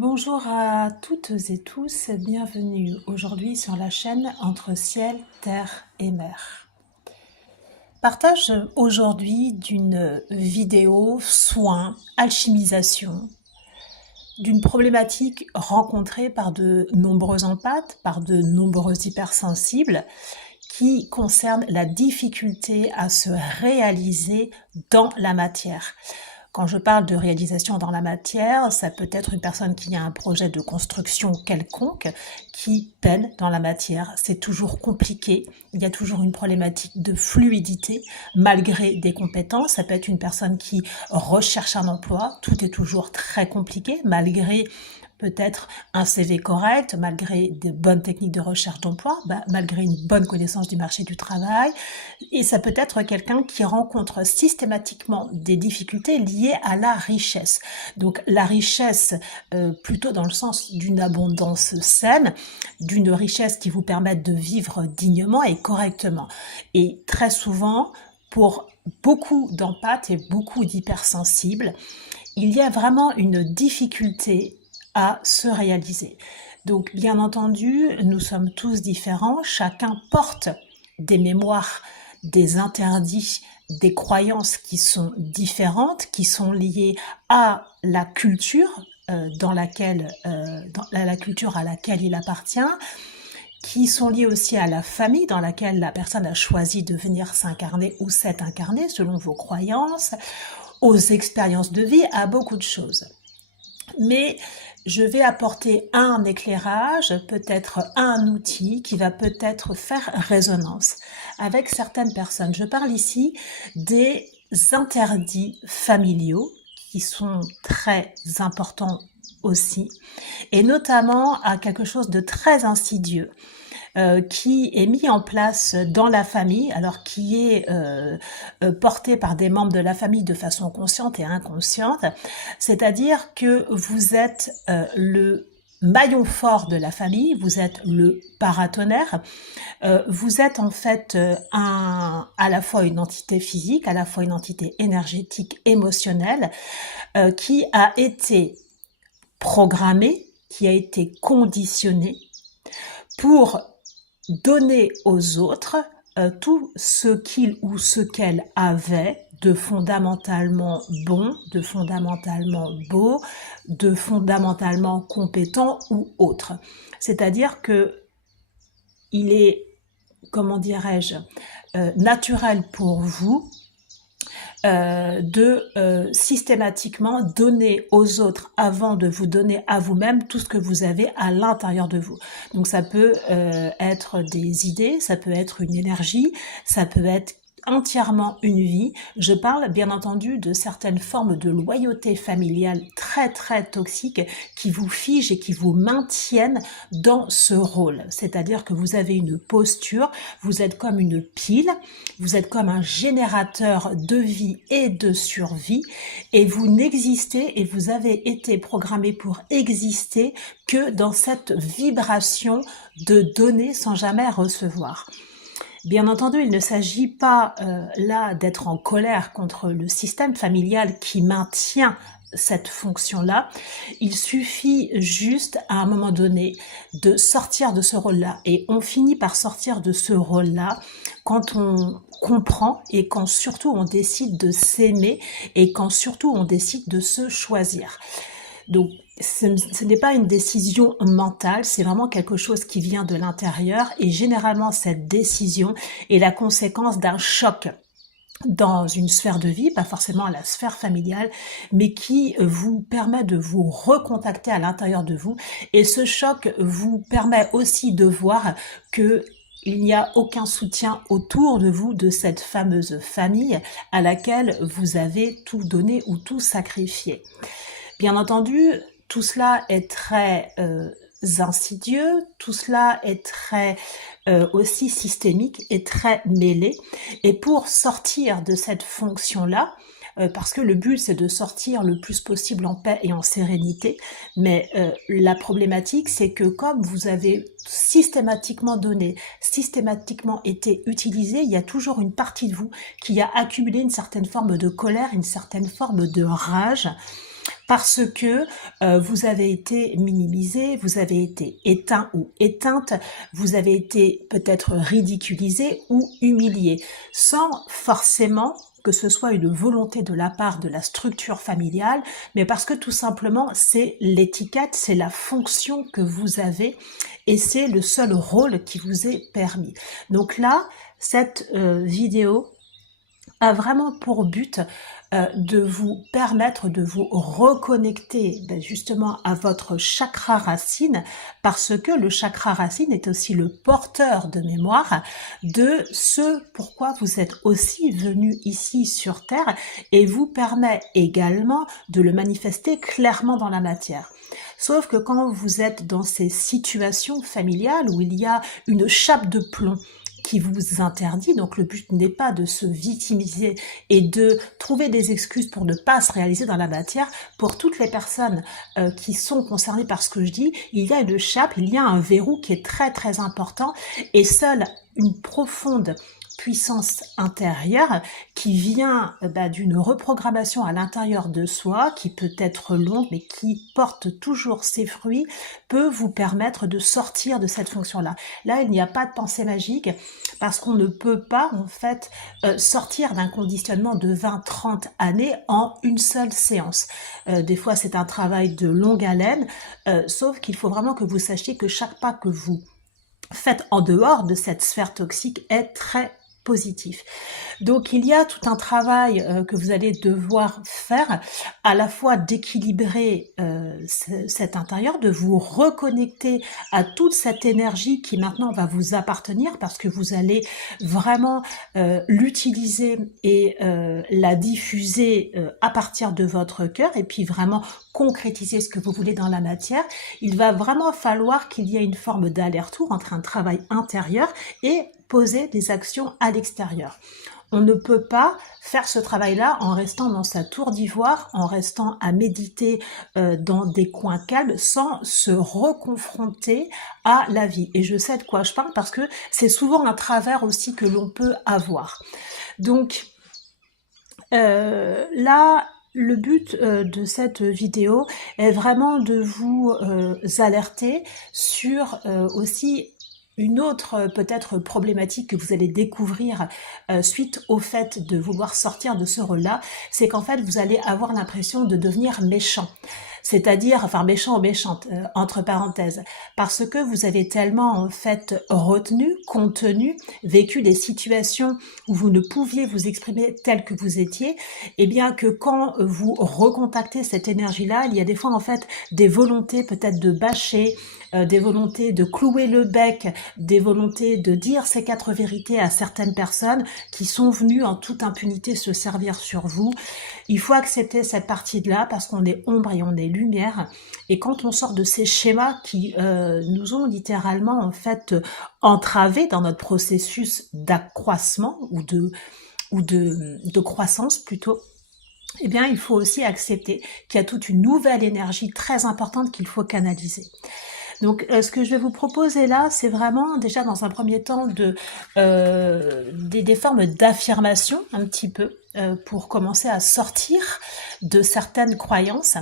Bonjour à toutes et tous, bienvenue aujourd'hui sur la chaîne Entre ciel, terre et mer. Partage aujourd'hui d'une vidéo soin, alchimisation, d'une problématique rencontrée par de nombreux empathes, par de nombreux hypersensibles, qui concerne la difficulté à se réaliser dans la matière. Quand je parle de réalisation dans la matière, ça peut être une personne qui a un projet de construction quelconque, qui peine dans la matière. C'est toujours compliqué, il y a toujours une problématique de fluidité, malgré des compétences. Ça peut être une personne qui recherche un emploi, tout est toujours très compliqué, malgré peut-être un CV correct, malgré des bonnes techniques de recherche d'emploi, malgré une bonne connaissance du marché du travail. Et ça peut être quelqu'un qui rencontre systématiquement des difficultés liées à la richesse. Donc la richesse, plutôt dans le sens d'une abondance saine, d'une richesse qui vous permette de vivre dignement et correctement. Et très souvent, pour beaucoup d'empathes et beaucoup d'hypersensibles, il y a vraiment une difficulté à se réaliser. Donc, bien entendu, nous sommes tous différents, chacun porte des mémoires, des interdits, des croyances qui sont différentes, qui sont liées à la culture la culture à laquelle il appartient, qui sont liées aussi à la famille dans laquelle la personne a choisi de venir s'incarner ou s'être incarnée selon vos croyances, aux expériences de vie, à beaucoup de choses. Mais je vais apporter un éclairage, peut-être un outil qui va peut-être faire résonance avec certaines personnes. Je parle ici des interdits familiaux qui sont très importants aussi, et notamment à quelque chose de très insidieux qui est mis en place dans la famille, alors qui est porté par des membres de la famille de façon consciente et inconsciente, c'est-à-dire que vous êtes le maillon fort de la famille, vous êtes le paratonnerre, vous êtes en fait à la fois une entité physique, à la fois une entité énergétique, émotionnelle, qui a été programmée, qui a été conditionnée pour donner aux autres tout ce qu'il ou ce qu'elle avait de fondamentalement bon, de fondamentalement beau, de fondamentalement compétent ou autre. C'est-à-dire que il est, comment dirais-je, naturel pour vous de systématiquement donner aux autres avant de vous donner à vous-même tout ce que vous avez à l'intérieur de vous. Donc ça peut être des idées, ça peut être une énergie, ça peut être entièrement une vie. Je parle bien entendu de certaines formes de loyauté familiale très très toxiques qui vous figent et qui vous maintiennent dans ce rôle. C'est-à-dire que vous avez une posture, vous êtes comme une pile, vous êtes comme un générateur de vie et de survie, et vous n'existez et vous avez été programmé pour exister que dans cette vibration de donner sans jamais recevoir. Bien entendu, il ne s'agit pas là d'être en colère contre le système familial qui maintient cette fonction-là. Il suffit juste à un moment donné de sortir de ce rôle-là, et on finit par sortir de ce rôle-là quand on comprend et quand surtout on décide de s'aimer et quand surtout on décide de se choisir. Donc, ce n'est pas une décision mentale, c'est vraiment quelque chose qui vient de l'intérieur, et généralement cette décision est la conséquence d'un choc dans une sphère de vie, pas forcément la sphère familiale, mais qui vous permet de vous recontacter à l'intérieur de vous, et ce choc vous permet aussi de voir que il n'y a aucun soutien autour de vous de cette fameuse famille à laquelle vous avez tout donné ou tout sacrifié. Bien entendu, tout cela est très insidieux, tout cela est très aussi systémique et très mêlé. Et pour sortir de cette fonction-là, parce que le but c'est de sortir le plus possible en paix et en sérénité, mais la problématique c'est que comme vous avez systématiquement donné, systématiquement été utilisé, il y a toujours une partie de vous qui a accumulé une certaine forme de colère, une certaine forme de rage, parce que vous avez été minimisé, vous avez été éteint ou éteinte, vous avez été peut-être ridiculisé ou humilié, sans forcément que ce soit une volonté de la part de la structure familiale, mais parce que tout simplement c'est l'étiquette, c'est la fonction que vous avez et c'est le seul rôle qui vous est permis. Donc là, cette vidéo a vraiment pour but de vous permettre de vous reconnecter justement à votre chakra racine, parce que le chakra racine est aussi le porteur de mémoire de ce pourquoi vous êtes aussi venu ici sur Terre et vous permet également de le manifester clairement dans la matière. Sauf que quand vous êtes dans ces situations familiales où il y a une chape de plomb qui vous interdit, donc le but n'est pas de se victimiser et de trouver des excuses pour ne pas se réaliser dans la matière. Pour toutes les personnes qui sont concernées par ce que je dis, il y a une chape, il y a un verrou qui est très très important et seule une profonde puissance intérieure qui vient d'une reprogrammation à l'intérieur de soi, qui peut être longue mais qui porte toujours ses fruits, peut vous permettre de sortir de cette fonction-là. Là, il n'y a pas de pensée magique parce qu'on ne peut pas en fait sortir d'un conditionnement de 20-30 années en une seule séance. Des fois, c'est un travail de longue haleine, sauf qu'il faut vraiment que vous sachiez que chaque pas que vous faites en dehors de cette sphère toxique est très positif. Donc il y a tout un travail que vous allez devoir faire, à la fois d'équilibrer cet intérieur, de vous reconnecter à toute cette énergie qui maintenant va vous appartenir parce que vous allez vraiment l'utiliser et la diffuser à partir de votre cœur et puis vraiment concrétiser ce que vous voulez dans la matière. Il va vraiment falloir qu'il y ait une forme d'aller-retour entre un travail intérieur et poser des actions à l'extérieur. On ne peut pas faire ce travail-là en restant dans sa tour d'ivoire, en restant à méditer dans des coins calmes, sans se reconfronter à la vie. Et je sais de quoi je parle parce que c'est souvent un travers aussi que l'on peut avoir. Donc là, le but de cette vidéo est vraiment de vous alerter sur aussi une autre peut-être problématique que vous allez découvrir suite au fait de vouloir sortir de ce rôle-là, c'est qu'en fait vous allez avoir l'impression de devenir méchant. C'est-à-dire, enfin méchant ou méchante, entre parenthèses, parce que vous avez tellement en fait retenu, contenu, vécu des situations où vous ne pouviez vous exprimer tel que vous étiez, et bien que quand vous recontactez cette énergie-là, il y a des fois en fait des volontés peut-être de bâcher, des volontés de clouer le bec, des volontés de dire ces 4 vérités à certaines personnes qui sont venues en toute impunité se servir sur vous. Il faut accepter cette partie-là parce qu'on est ombre et on est lumière. Et quand on sort de ces schémas qui nous ont littéralement en fait entravés dans notre processus d'accroissement ou de croissance plutôt, eh bien, il faut aussi accepter qu'il y a toute une nouvelle énergie très importante qu'il faut canaliser. Donc, ce que je vais vous proposer là, c'est vraiment déjà dans un premier temps des formes d'affirmation un petit peu pour commencer à sortir de certaines croyances.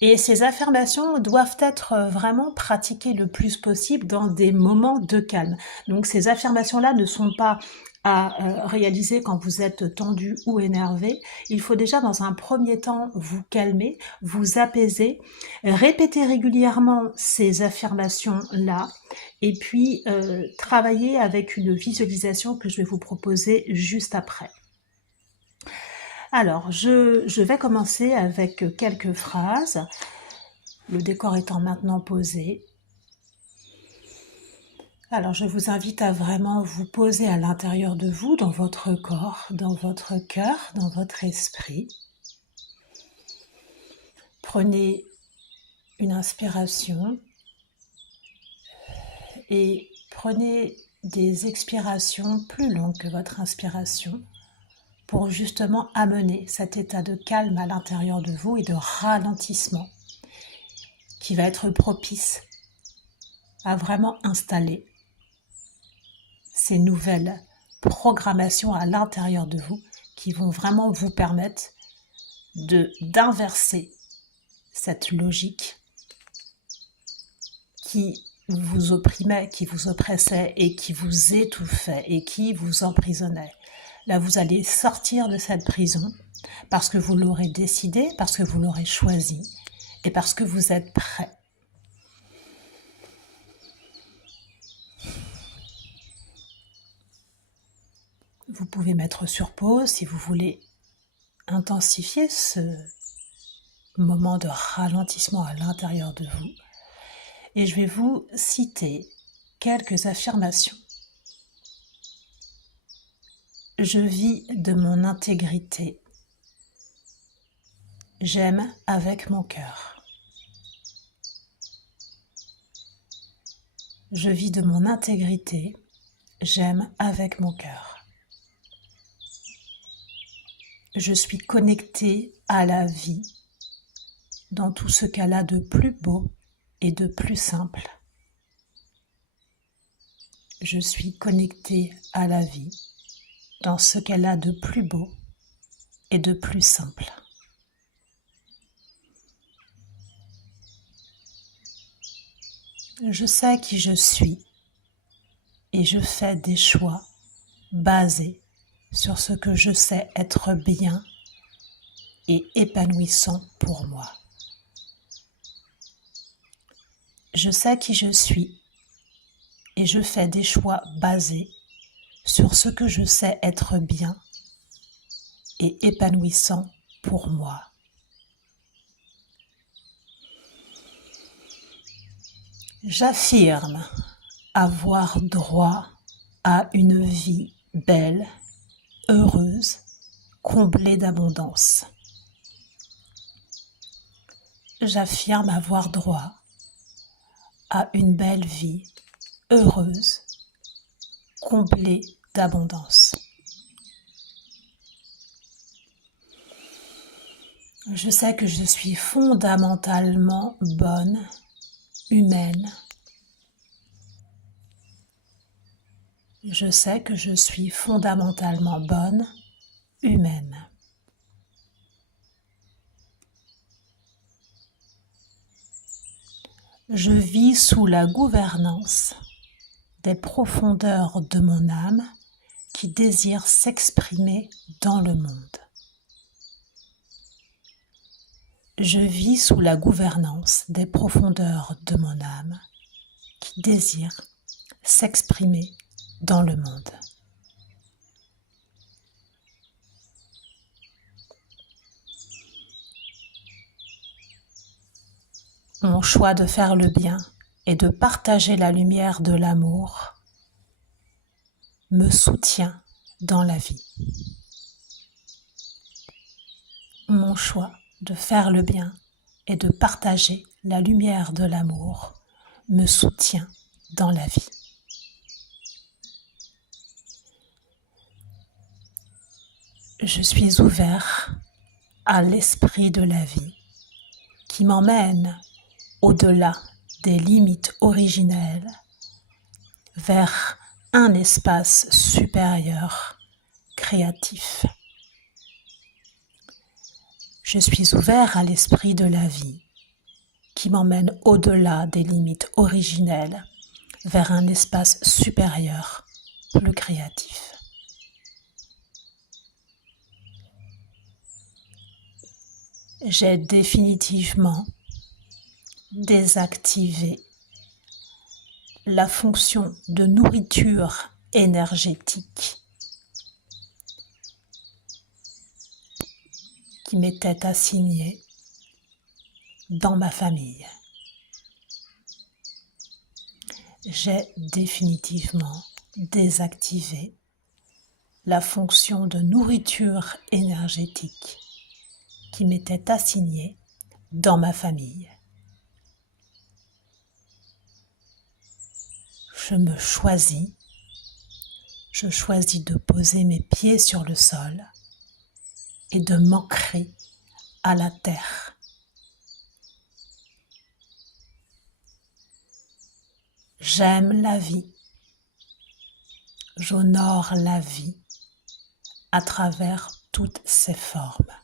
Et ces affirmations doivent être vraiment pratiquées le plus possible dans des moments de calme. Donc, ces affirmations-là ne sont pas à réaliser quand vous êtes tendu ou énervé. Il faut déjà dans un premier temps vous calmer, vous apaiser, répéter régulièrement ces affirmations-là et puis travailler avec une visualisation que je vais vous proposer juste après. Alors, je vais commencer avec quelques phrases, le décor étant maintenant posé. Alors, je vous invite à vraiment vous poser à l'intérieur de vous, dans votre corps, dans votre cœur, dans votre esprit. Prenez une inspiration et prenez des expirations plus longues que votre inspiration pour justement amener cet état de calme à l'intérieur de vous et de ralentissement qui va être propice à vraiment installer ces nouvelles programmations à l'intérieur de vous qui vont vraiment vous permettre d'inverser cette logique qui vous opprimait, qui vous oppressait et qui vous étouffait et qui vous emprisonnait. Là, vous allez sortir de cette prison parce que vous l'aurez décidé, parce que vous l'aurez choisi et parce que vous êtes prêt. Vous pouvez mettre sur pause si vous voulez intensifier ce moment de ralentissement à l'intérieur de vous. Et je vais vous citer quelques affirmations. Je vis de mon intégrité. J'aime avec mon cœur. Je vis de mon intégrité. J'aime avec mon cœur. Je suis connectée à la vie dans tout ce qu'elle a de plus beau et de plus simple. Je suis connectée à la vie dans ce qu'elle a de plus beau et de plus simple. Je sais qui je suis et je fais des choix basés sur ce que je sais être bien et épanouissant pour moi. Je sais qui je suis et je fais des choix basés sur ce que je sais être bien et épanouissant pour moi. J'affirme avoir droit à une vie belle, heureuse, comblée d'abondance. J'affirme avoir droit à une belle vie, heureuse, comblée d'abondance. Je sais que je suis fondamentalement bonne, humaine. Je sais que je suis fondamentalement bonne, humaine. Je vis sous la gouvernance des profondeurs de mon âme qui désirent s'exprimer dans le monde. Je vis sous la gouvernance des profondeurs de mon âme qui désirent s'exprimer dans le monde. Mon choix de faire le bien et de partager la lumière de l'amour me soutient dans la vie. Mon choix de faire le bien et de partager la lumière de l'amour me soutient dans la vie. Je suis ouvert à l'esprit de la vie qui m'emmène au-delà des limites originelles vers un espace supérieur, créatif. Je suis ouvert à l'esprit de la vie qui m'emmène au-delà des limites originelles vers un espace supérieur, plus créatif. J'ai définitivement désactivé la fonction de nourriture énergétique qui m'était assignée dans ma famille. J'ai définitivement désactivé la fonction de nourriture énergétique qui m'était assignée dans ma famille. Je choisis de poser mes pieds sur le sol et de m'ancrer à la terre. J'aime la vie, j'honore la vie à travers toutes ses formes.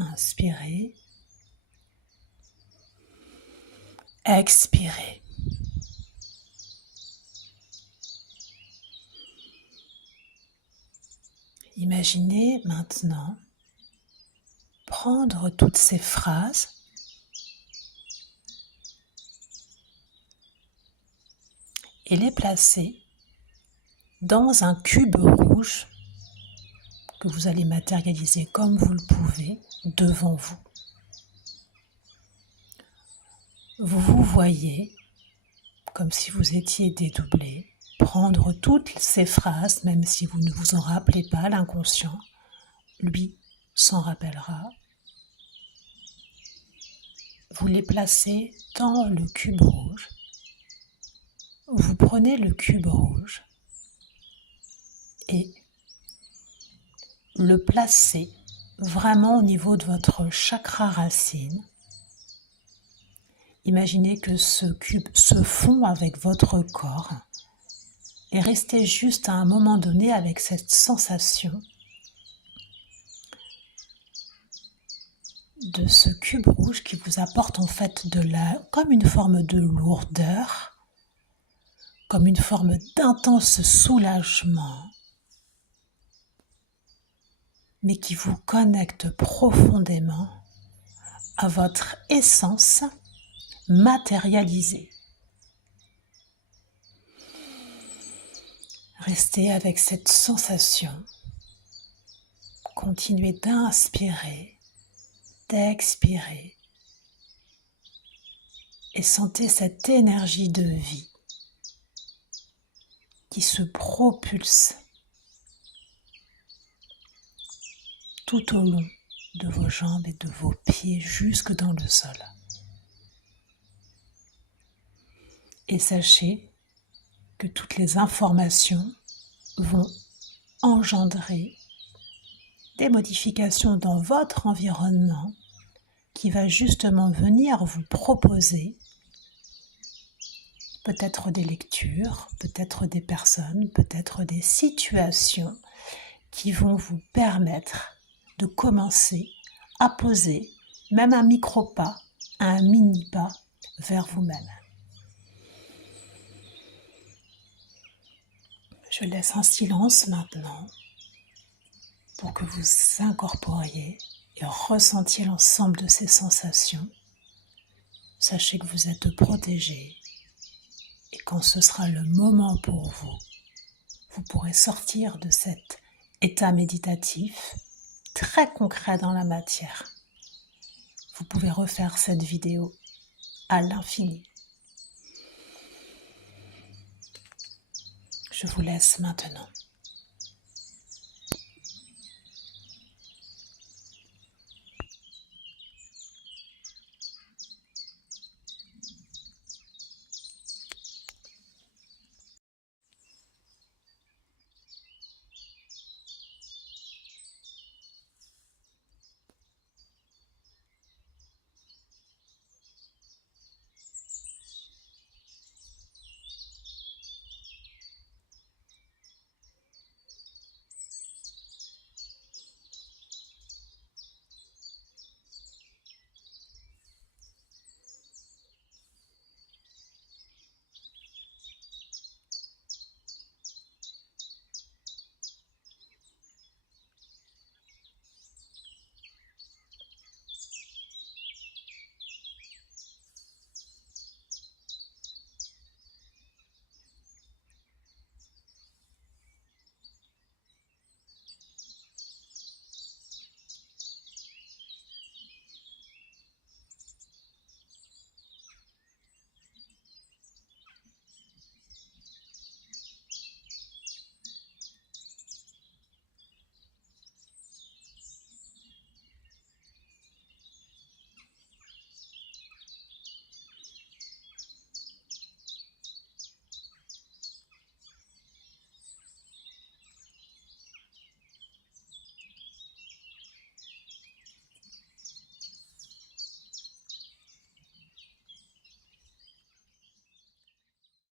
Inspirez. Expirez. Imaginez maintenant prendre toutes ces phrases et les placer dans un cube rouge que vous allez matérialiser comme vous le pouvez devant vous. Vous vous voyez comme si vous étiez dédoublé, prendre toutes ces phrases, même si vous ne vous en rappelez pas, l'inconscient, lui, s'en rappellera. Vous les placez dans le cube rouge. Vous prenez le cube rouge et le placez vraiment au niveau de votre chakra racine. Imaginez que ce cube se fond avec votre corps et restez juste à un moment donné avec cette sensation de ce cube rouge qui vous apporte en fait comme une forme de lourdeur, comme une forme d'intense soulagement, mais qui vous connecte profondément à votre essence matérialisée. Restez avec cette sensation. Continuez d'inspirer, d'expirer et sentez cette énergie de vie qui se propulse tout au long de vos jambes et de vos pieds jusque dans le sol. Et sachez que toutes les informations vont engendrer des modifications dans votre environnement qui va justement venir vous proposer peut-être des lectures, peut-être des personnes, peut-être des situations qui vont vous permettre de commencer à poser même un micro-pas, un mini-pas vers vous-même. Je laisse un silence maintenant pour que vous incorporiez et ressentiez l'ensemble de ces sensations. Sachez que vous êtes protégé et quand ce sera le moment pour vous, vous pourrez sortir de cet état méditatif très concret dans la matière. Vous pouvez refaire cette vidéo à l'infini. Je vous laisse maintenant.